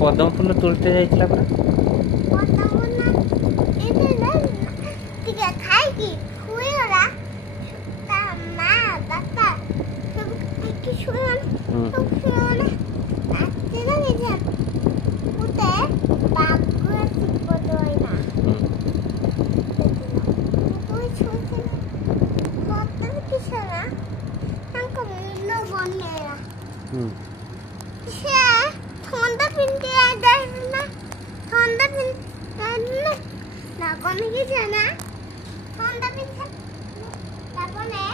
ପଦ୍ମ ଫୁଲ ତୋଳିତେ ଯାଇଥିଲା ପରା। ଟିକେ ଖାଇକି ଶୋଇଗଲା। ତା ମା ବାପା ସବୁ ଖାଇକି ଶୋଇଗଲେ। ସବୁ ଶୋଇଗଲେ। ରାତିରେ ନିଜେ ଗୋଟେ ବାଘ ଆସିବ ଦଇନା। ହଠାତ୍ କିଛି ନା ତାଙ୍କ ମୁଣ୍ଡ ବନେଇଲା। ସେ ଥଣ୍ଡା ପିନ୍ଧି ଯାଇଥିଲା। ଥଣ୍ଡା ପିନ୍ଧି ନା କମିକି ନା ଥଣ୍ଡା ପିନ୍ଧି ତାପରେ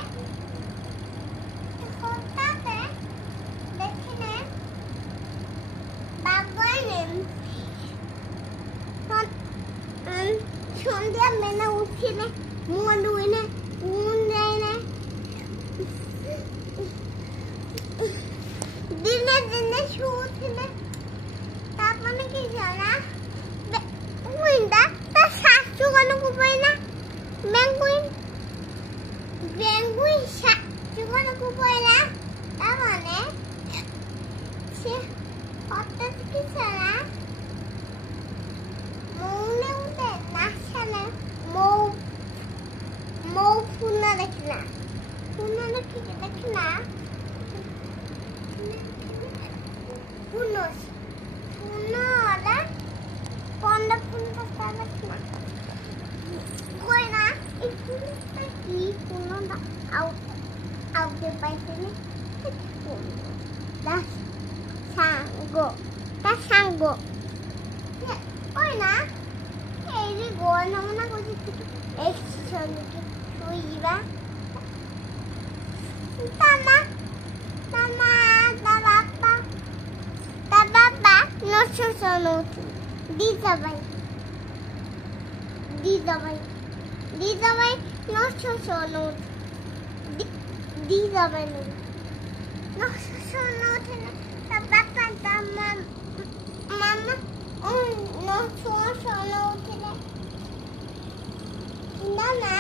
ହଠାତ୍ ଦେଖିଲେ ବାଘ ସନ୍ଧ୍ୟା ବେলা ଉଠିଲେ ମୁହଁ ଧୋଇଲେ ଯାଇଲେ। ଦିନେ ଦିନେ ଶୋଉଥିଲେ। ତାପରେ କି ଜଣା ତା ଶାଶୁ ଘରକୁ ପଳେଇଲା। ବେଙ୍ଗୁଇନ ଶାଶୁ ଘରକୁ ପଳେଇଲା। ତାମାନେ ସେ ହଠାତ୍ କି ଜଣା ମଉନେ ଗୋଟେ ନାଚଲେ ମଉ ଫୁଲ ଦେଖିଲା। ଫୁଲ ଦେଖିଲା ফুলটা পন্ডা ফুলটা দেখনা কই না এই ফুলটা কি ফুলটা আউতে পাইছে নি তা সাঙ্গ কই না এই যে গোল নমুনা করছি এই সঙ্গে শুইবা তামা দিদাবাই নষ্ট শোনো দিদাবাই নষ্ট শোনো মামা নষ্ট শোনো না না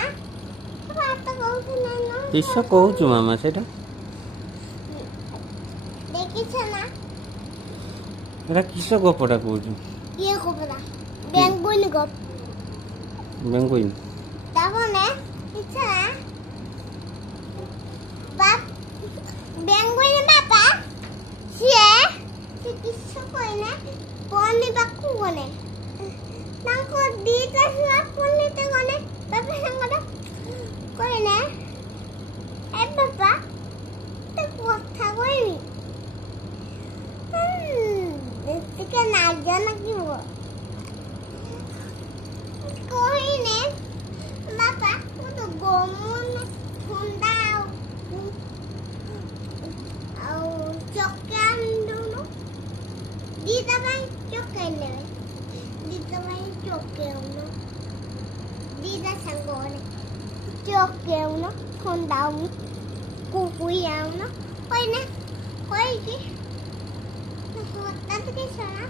কিস কହୁଛୁ ମାମା ସେଇଟା ଦେଖିଛ ନା ଏଟା କିସ ଗପଟା କହୁଛୁ ଇଏ ଗପଟା ବେଙ୍ଗୁଇନ ଗପ ବେଙ୍ଗୁଇନ ତାମାନେ କିଛ ବେଙ୍ଗୁଇନ ବାପା ସିଏ କିସ କହିଲେ ପନିବାକୁ ଗଲେ ତାଙ୍କ ଦିଟା ଛୁଆ ପନିତେ ଗଲେ ବାପା ସାଙ୍ଗର କହିଲେ ଏ ବାପା ତ କଥା କହିବି ଟିକେ ନାଜ ଲାଗିବ କହିଲେ ବାପା ମୁଁ ତ ଗମୁନେ ଥଣ୍ଡା ଆଉ ଚକେ ଆଣିଲୁନୁ ଦିଟା ପାଇଁ ଚକେଇ ନେବେ ଦିଟା ପାଇଁ ଚକେଉନ ଦିଟା ସାଙ୍ଗରେ ଚକେଉନ ଥଣ୍ଡା କୁକୁଇ ଆଉନ କହିଲେ କହିକି ହଠାତ୍ କି ଶୁଣା